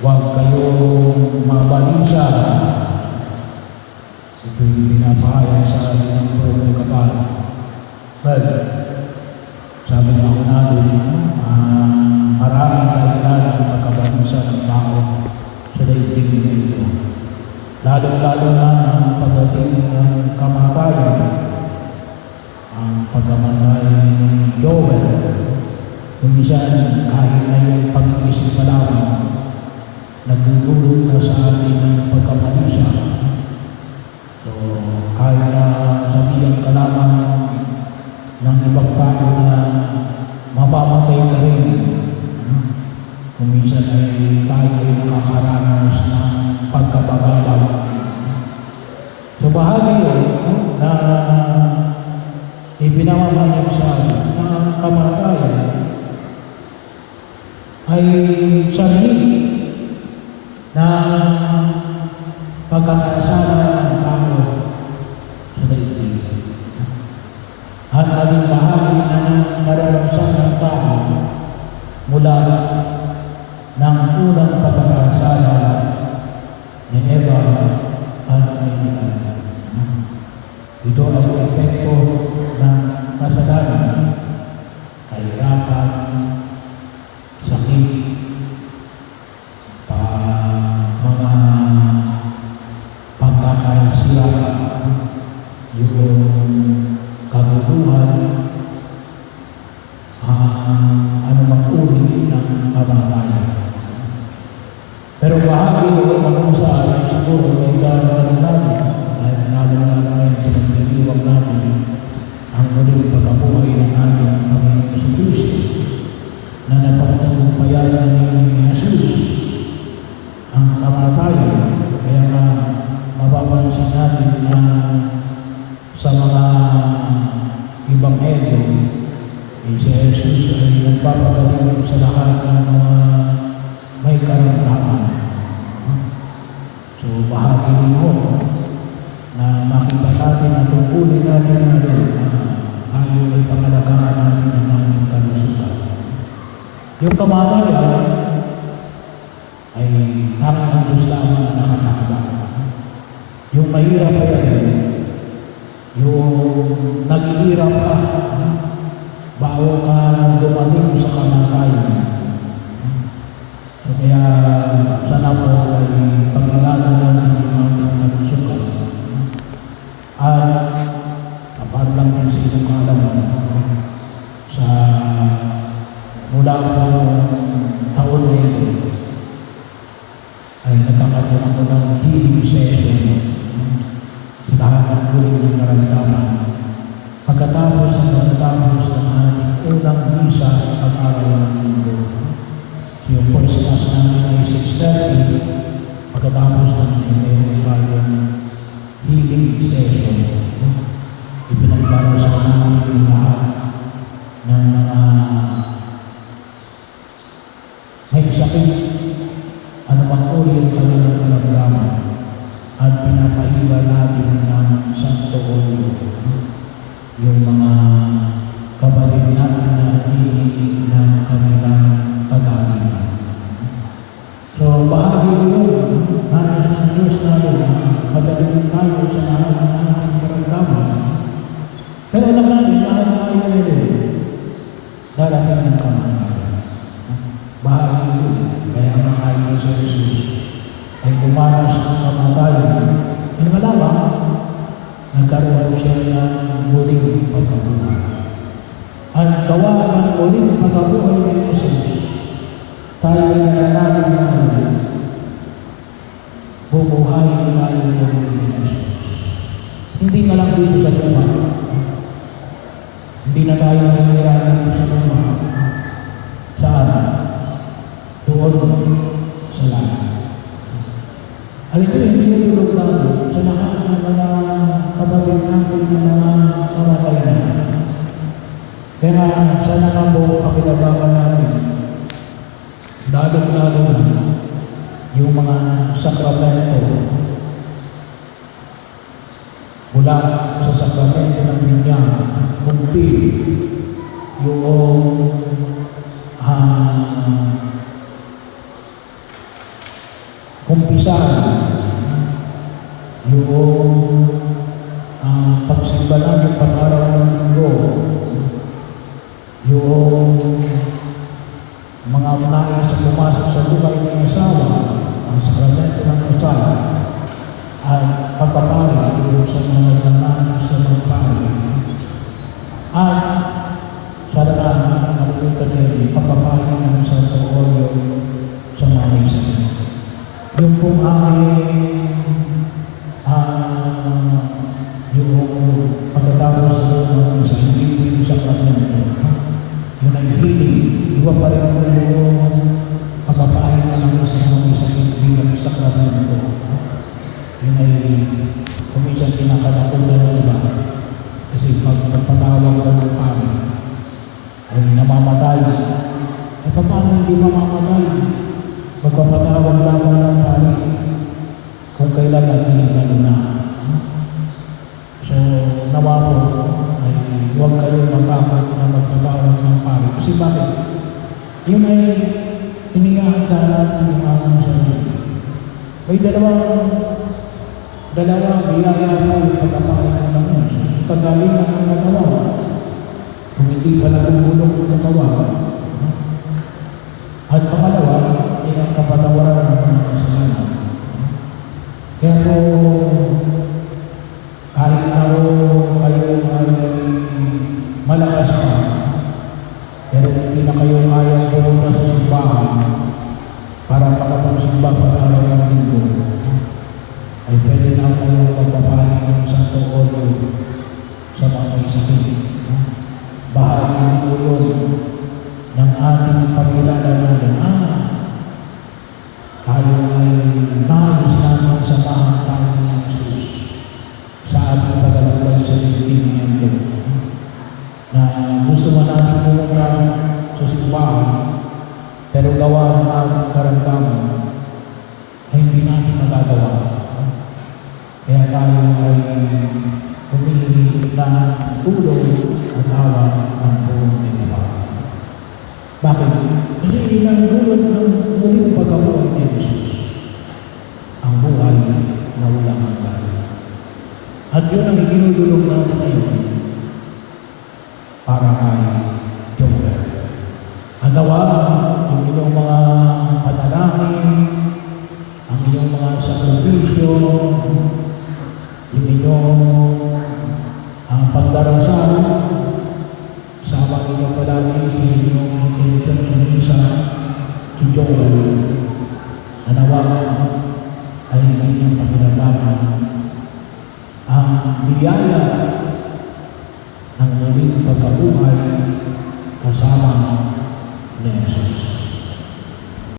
Huwag kayong mabalisa. Ito'y pinapahayag sa atin ng Purong Kapal. Well, sabi nga ako natin, maraming dahilan ang pagkabalisa ng tao sa daigdig na ito. Lalo-lalo na ang pagdating ng kamatayan, ang pagkamatay ni Joel, kung minsan kahit na yung pag-iisip pa lamang, nagdudulot na sa atin ng pagkabalisa. So, kahit na sabihan ka lamang ng ibang tao na mamamatay ka rin, kung minsan ay tayo ay nakakaranas ng pagkabagalan. So, bahagi yun na ipinamamanyag sa atin na ang kamatayan ay sanhi na pagkakasama ng tao sa daigdig. At naging bahagi na ng karanasan ng tao mula ng unang pagkakasala ni Eva at ni Adan. Ito ay epekto ng kasalanan, kahirapan, sakit, mga pagkakasira, yung kaguluhan, anumang uri ng kamatayan. Pero bahagi yun ng kung saan siguro may darating natin, dahil lalo-lalo ngayon pinagdiriwang natin ang muling pagkabuhay ng ating Panginoon sa Kristo na napagtagumpayan ni Jesus ang kamatayan. Kaya nga mapapansin natin na sa mga Ebanghelyo, si Jesus ay nagpapagaling sa lahat ng mga may karamdaman. So bahagi nito na makita natin at tungkulin natin na tayo ay pangalagaan natin ang aming kalusugan. Yung kamatayan ay tanging ang Diyos lamang na nakakaalam. Yung mahirap pa yan, yung naghihirap ka bago ka dumating sa kamatayan. So kaya sana po ay pag-ingatan natin yung ating kalusugan. At kapag lang din sa inyong kaalaman sa mula po taon na ito, ay nagkakaroon ako ng healing session sa lahat ng uri ng karamdaman. Pagkatapos ng ating unang misa pag-araw ng linggo. Yung first class namin ay 6:30, pagkatapos ng meron tayong healing session. Ipinagdarasal namin yung lahat ng mga may sakit, anumang uri ang kanilang karamdaman, at pinapahila natin ng Santo Olio yung mga kapatid natin na hihingi ng kanilang kagalingan. So bahagi yun, nais ng Diyos natin na madaling tayo sa lahat ng ating karamdaman. Pero alam natin, lahat tayo ngayon darating ng kamatayan. Bahagi yun, kaya makain sa Jesus ay dumanas ng kamatayan. Yung malamang, nagkaroon siya ng muling pagkabuhay. At gawa ng muling pagkabuhay ni Jesus, tayo ay nananalig na bubuhayin tayo muling ni Jesus. Hindi na lang dito sa lupa. Hindi na tayo nangyayari dito sa lupa. Saan? Doon sa langit. At ito hindi nilulog natin sa lahat ng mga kapatid natin na mga kamatay na. Kaya sana nga po pakinabangan natin, lalo-lalo na yung mga sakramento mula sa sakramento ng binyag, kumpil, yung umpisahan yung pagsimba natin pag-araw ng linggo, yung mga nais sa pumasok sa buhay ng asawa, ang sakramento ng kasal, at pagkapari doon sa mga nais sa magpari. At sa daan, kalimutan din, pagkapari ng Santo Olio sa mga may sakit. Yung pong yung pagkatapos sa loob sa hindi po yung sakramento, yun ay healing. Iba pa rin po yung pagkapaayon na lang sa mga may sakit bilang sakramento. Yun ay kumisang kinakalakulan ng iba. Kasi pag nagpatawag ng pari ay namamatay. Eh paano hindi mamamatay? Magpapatawag lamang ng pari kung kailan naghihingan na. So, nawa po ay huwag kayong matakot na magpatawag ng pari. Kasi bakit? Yun ay inihahanda natin yung aming sarili. May dalawang biyaya mo yung pagkapakain ng Diyos. Kagalingan ng katawan. Kung hindi pa nabubulong yung katawan. At pangalawa, ay ang kapatawaran ng mga kasalanan. Kaya po, kahit na kayo ay malakas pa, pero hindi na kayo kaya pumunta sa simbahan para makapagsimba pag-araw ng linggo, ay pwede na kayong magpapahin ng Santo Olio sa mga may sakit. Bahagi nito yun ng ating pagkilala natin. Tayo ay nais namin samahan tayo ng Jesus sa ating paglalakbay sa daigdig ito. Na gusto man natin pumunta sa simbahan, pero gawa ng ating karamdaman ay hindi natin magagawa. Kaya tayo ay humihingi ng tulong at awa ng buong ito. Bakit? Kasi ilang dulot ng muling pagkabuhay ni Jesus, ang buhay na walang hanggan. At yun ang iginudulog natin ngayon para kay Joel. Ang nawa, yung inyong mga panalangin, ang inyong mga sakripisyo, yung inyong pagdarasal, sama ninyo palagi sa inyong intention sa misa, si Joel, na nawa ay inyong pagkinabangan ang biyaya ng muling pagkabuhay